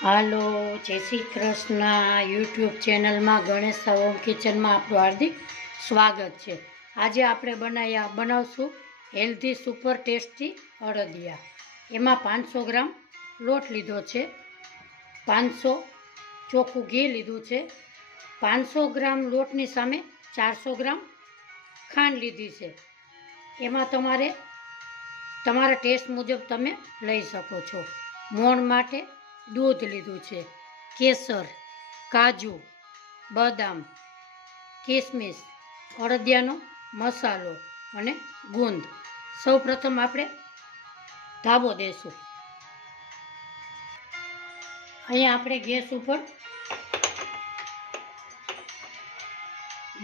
હાલો, જય શ્રી કૃષ્ણ. યુટ્યુબ ચેનલમાં ગણેશ હોમ કિચનમાં આપણું હાર્દિક સ્વાગત છે. આજે આપણે બનાવશું હેલ્ધી સુપર ટેસ્ટી અડદિયા. એમાં 500 ગ્રામ લોટ લીધો છે, 500 ચોખ્ખું ઘી લીધું છે, 500 ગ્રામ લોટની સામે 400 ગ્રામ ખાંડ લીધી છે. એમાં તમારા ટેસ્ટ મુજબ તમે લઈ શકો છો. મોણ માટે દૂધ લીધું છે, કેસર, કાજુ, બદામ, કિસમિસ, અડદિયાનો મસાલો અને ગુંદ. સૌ પ્રથમ આપણે ધાબો દેશું. અહીંયા આપણે ગેસ ઉપર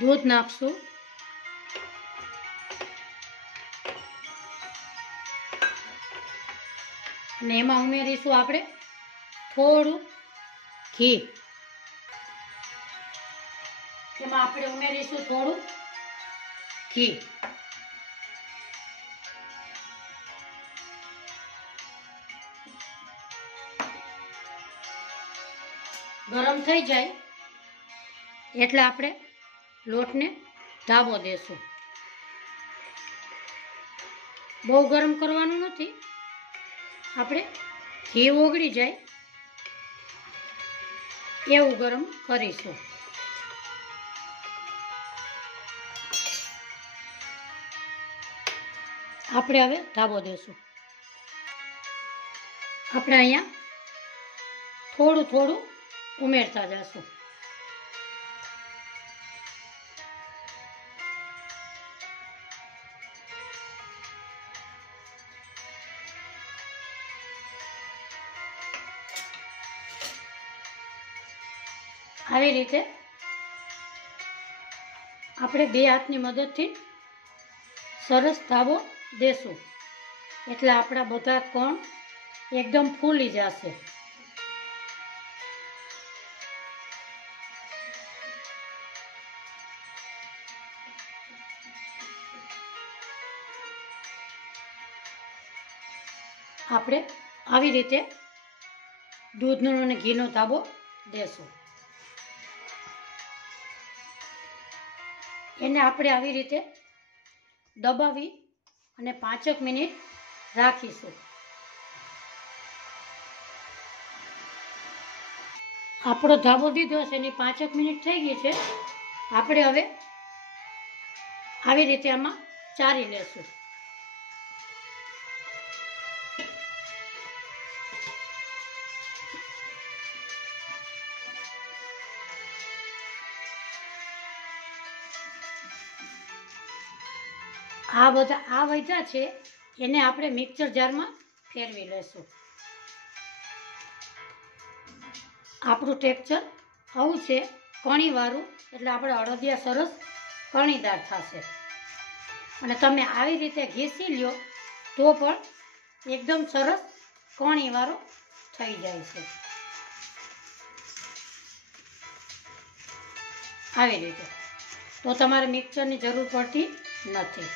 દૂધ નાખશું. અને એમાં ઉમેરીશું આપણે થોડું ઘી. એમાં આપણે ઉમેરીશું થોડું ઘી. ગરમ થઈ જાય એટલે આપણે લોટને ધાબો દેશું. બહુ ગરમ કરવાનું નથી, આપણે ઘી ઓગળી જાય એવું ગરમ કરીશું. આપણે હવે ધાબો દેશું. આપણે અહીંયા થોડું થોડું ઉમેરતા જશું. આવી રીતે આપણે બે હાથની મદદથી સરસ ધાબો દેશું એટલે આપણા બધા કણ એકદમ ફૂલી જશે. આપણે આવી રીતે દૂધનો અને ઘીનો ધાબો દેશું. એને આપણે આવી રીતે દબાવી અને 5 મિનિટ રાખીશું. આપણો ધાબો દીધો છે એની 5 મિનિટ થઈ ગઈ છે. આપણે હવે આવી રીતે આમાં ચારી લેશું. આ વધ્યા છે એને આપણે મિક્સર જારમાં ફેરવી લેશું. આપણું ટેક્સચર આવું છે, કણીવાળું, એટલે આપણે અડદિયા સરસ કણીદાર થશે. અને તમે આવી રીતે ઘીસી લ્યો તો પણ એકદમ સરસ કણીવાળો થઈ જાય છે. આવી રીતે તો તમારે મિક્સરની જરૂર પડતી નથી.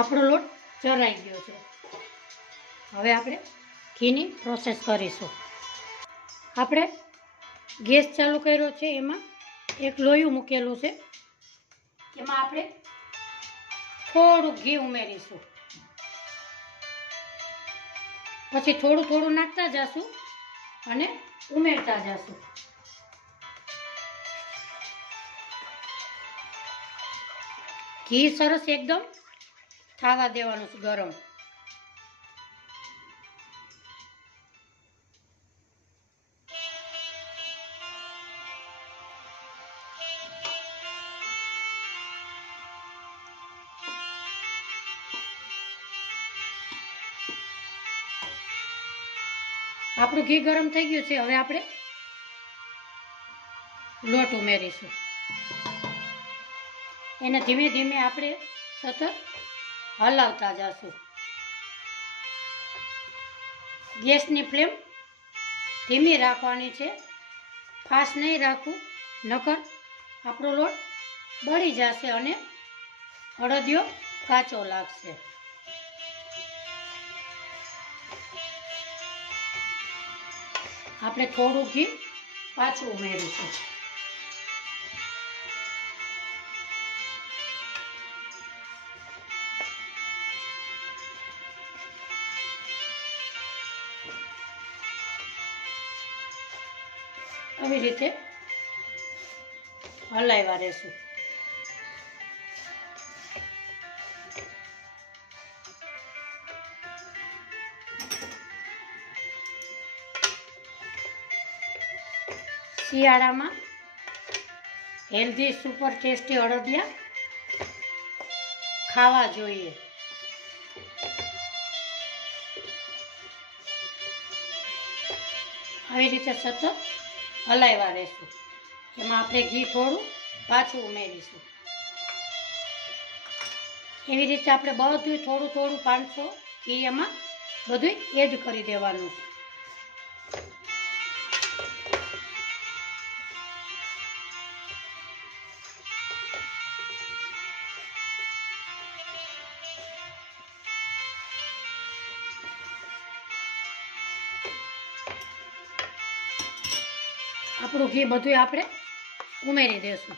આપણો લોટ ચરાઈ ગયો છે. હવે આપણે ઘીની પ્રોસેસ કરીશું. આપણે ગેસ ચાલુ કર્યો છે, એમાં એક લોયું મૂકેલું છે. એમાં આપણે થોડું ઘી ઉમેરીશું. પછી થોડું થોડું નાખતા જશું અને ઉમેરતા જશું. ઘી સરસ એકદમ થવા દેવાનું છે ગરમ. આપણું ઘી ગરમ થઈ ગયું છે. હવે આપણે લોટ ઉમેરીશું. એને ધીમે ધીમે આપણે સતત હલાવતા જશું. ગેસની ફ્લેમ ધીમી રાખવાની છે ફાસ્ટ નહીં રાખવું, નકર આપણો લોટ બળી જશે અને અડદિયો કાચો લાગશે. આપણે થોડું ઘી પાછું ઉમેરીશું. આવી રીતે હલાવ્યા રહેશું. શિયાળામાં હેલ્ધી સુપર ટેસ્ટી અડદિયા ખાવા જોઈએ. આવી રીતે સતત હલાવ્યા રહેશું. એમાં આપણે ઘી થોડું પાછું ઉમેરીશું. એવી રીતે આપણે બધું થોડું થોડું 500 ઘી એમાં બધું એડ કરી દેવાનું. આપણું ઘી બધું આપણે ઉમેરી દેશું.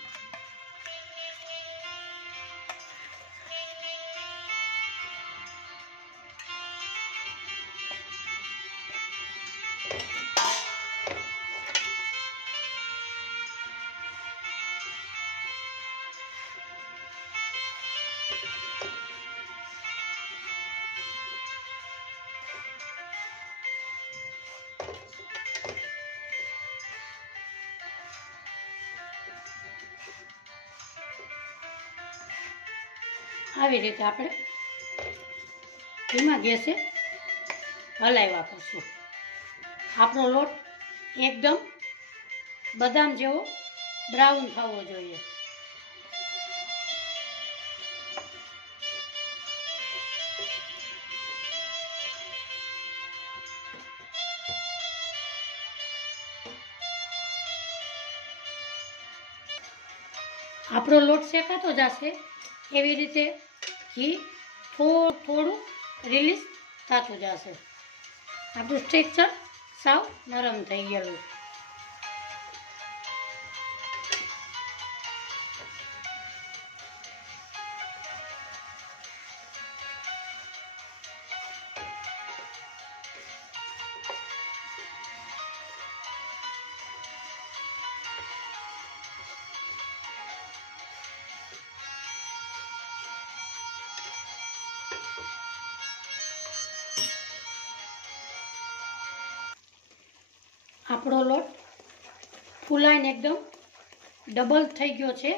આવી રીતે આપણે ધીમા ગેસે હલાવ્યા કરશું. આપણો લોટ એકદમ બદામ જેવો બ્રાઉન થવો જોઈએ. આપણો લોટ શેકાતો જશે એવી રીતે ઘી થોડું રિલીઝ થતું જશે. આપણું સ્ટ્રક્ચર સાવ નરમ થઈ ગયેલું. આપણો લોટ ફૂલાઈને એકદમ ડબલ થઈ ગયો છે.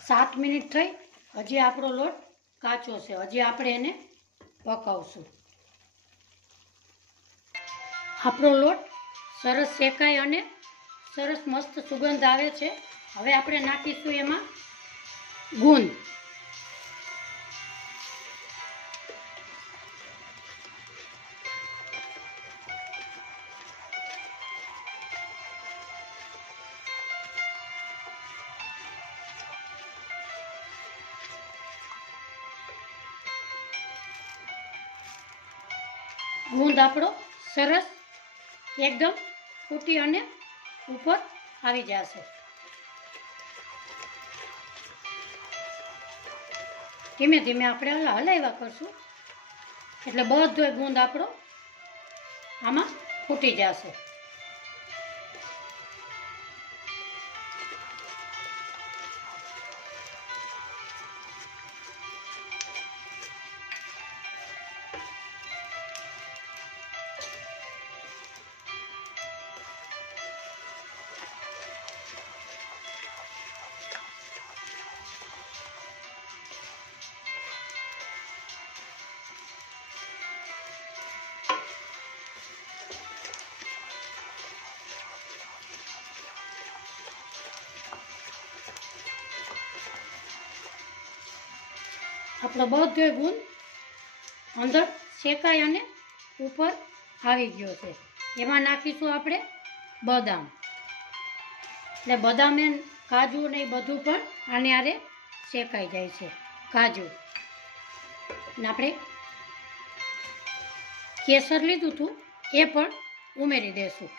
7 મિનિટ થઈ. હજી આપણો લોટ કાચો છે. હજી આપણે એને પકાવશું. આપણો લોટ સરસ શેકાય અને સરસ મસ્ત સુગંધ આવે છે. હવે આપણે નાખીશું એમાં ગુંદ. ગુંદ આપણો સરસ એકદમ ફૂટી અને ઉપર આવી જશે. ધીમે ધીમે આપણે હલાવ્યા કરશું એટલે બધો ગુંદ આપણો આમાં ફૂટી જશે. આપણો બધો ગુંદ અંદર શેકાય અને ઉપર આવી ગયો છે. એમાં નાખીશું આપણે બદામ. એટલે બદામ ને કાજુ ને એ બધું પણ આને આરે શેકાઈ જાય છે. કાજુ ને આપણે કેસર લીધું હતું એ પણ ઉમેરી દેશું.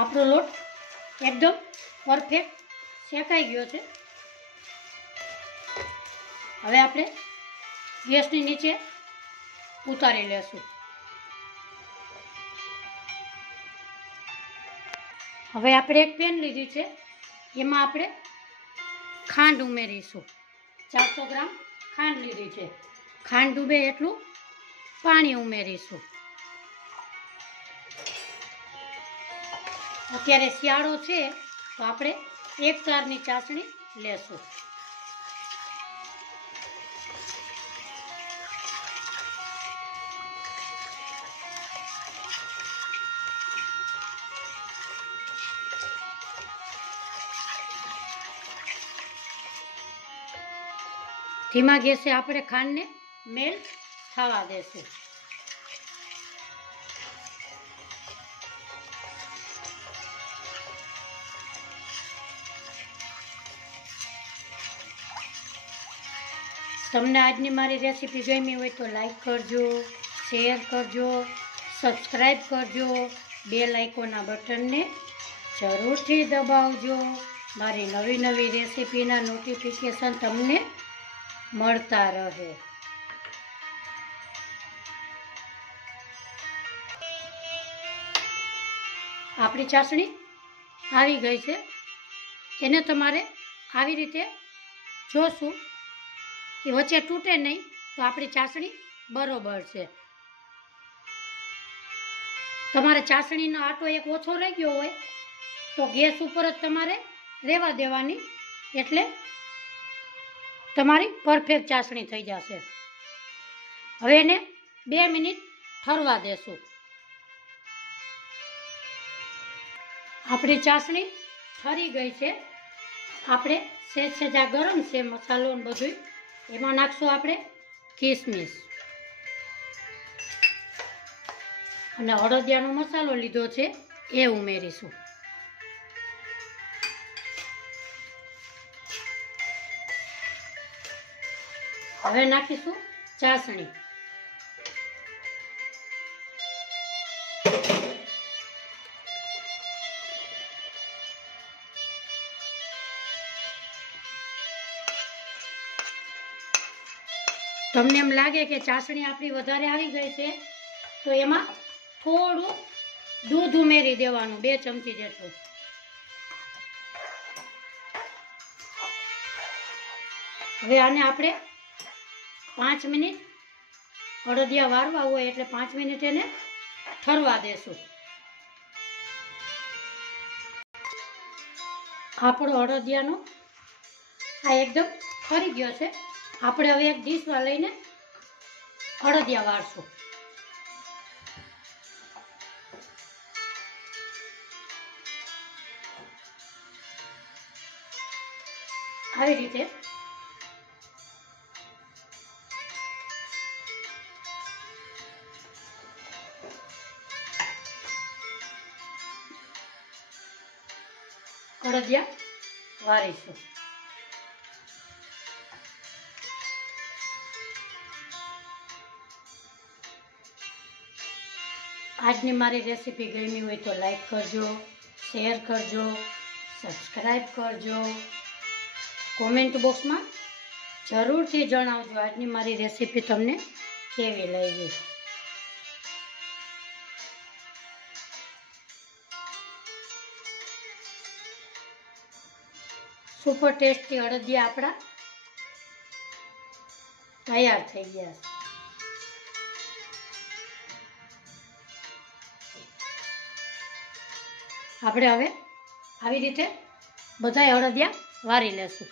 આપણો લોટ એકદમ પરફેક્ટ શેકાઈ ગયો છે. હવે આપણે ગેસની નીચે ઉતારી લેશું. હવે આપણે એક પેન લીધી છે, એમાં આપણે ખાંડ ઉમેરીશું. 400 ગ્રામ ખાંડ લીધી છે. ખાંડ ડૂબે એટલું પાણી ઉમેરીશું. અત્યારે શિયાળો છે તો આપણે 1 તારની ચાસણી લેશું. ધીમા ગેસે આપણે ખાંડને મેલ્ટ થવા દેશું. તમને આજની મારી રેસીપી ગમી હોય તો લાઈક કરજો, શેર કરજો, સબસ્ક્રાઈબ કરજો, બેલ આઇકોનના બટનને જરૂરથી દબાવજો. મારી નવી નવી રેસીપીના નોટિફિકેશન તમને મળતા રહે. આપણી ચાસણી આવી ગઈ છે. એને તમારે આવી રીતે જોશું કે વચ્ચે તૂટે નહીં તો આપણી ચાસણી બરોબર છે. તમારે ચાસણીનો આટો એક ઓછો રહી ગયો હોય તો ગેસ ઉપર જ તમારે રહેવા દેવાની, એટલે તમારી પરફેક્ટ ચાસણી થઈ જશે. હવે એને 2 મિનિટ ઠરવા દેશું. આપણી ચાસણી ઠરી ગઈ છે. આપણે સેજા ગરમ છે મસાલો ને બધું, એમાં નાખશું આપણે કિસમિસ અને અડદિયાનો મસાલો લીધો છે એ ઉમેરીશું. હવે નાખીશું ચાસણી. તમને એમ લાગે કે ચાસણી આપણી વધારે આવી ગઈ છે તો એમાં થોડું દૂધ ઉમેરી દેવાનું, 2 ચમચી જેટલું. હવે આને આપણે 5 મિનિટ અડદિયા વારવા હોય એટલે 5 મિનિટ એને ઠરવા દેશું. આપણો અડદિયાનો આ એકદમ ઠરી ગયો છે. આપણે હવે એક ડીશમાં લઈને અડદિયા વાળશું. આવી રીતે અડદિયા વારીશું. આજની મારી રેસીપી ગમી હોય તો લાઈક કરજો, શેર કરજો, સબસ્ક્રાઈબ કરજો. કોમેન્ટ બોક્સમાં જરૂરથી જણાવજો આજની મારી રેસીપી તમને કેવી લાગી. સુપર ટેસ્ટી અડદિયા આપણા તૈયાર થઈ ગયા છે. આપણે હવે આવી રીતે બધાય અડદિયા વારી લેશું.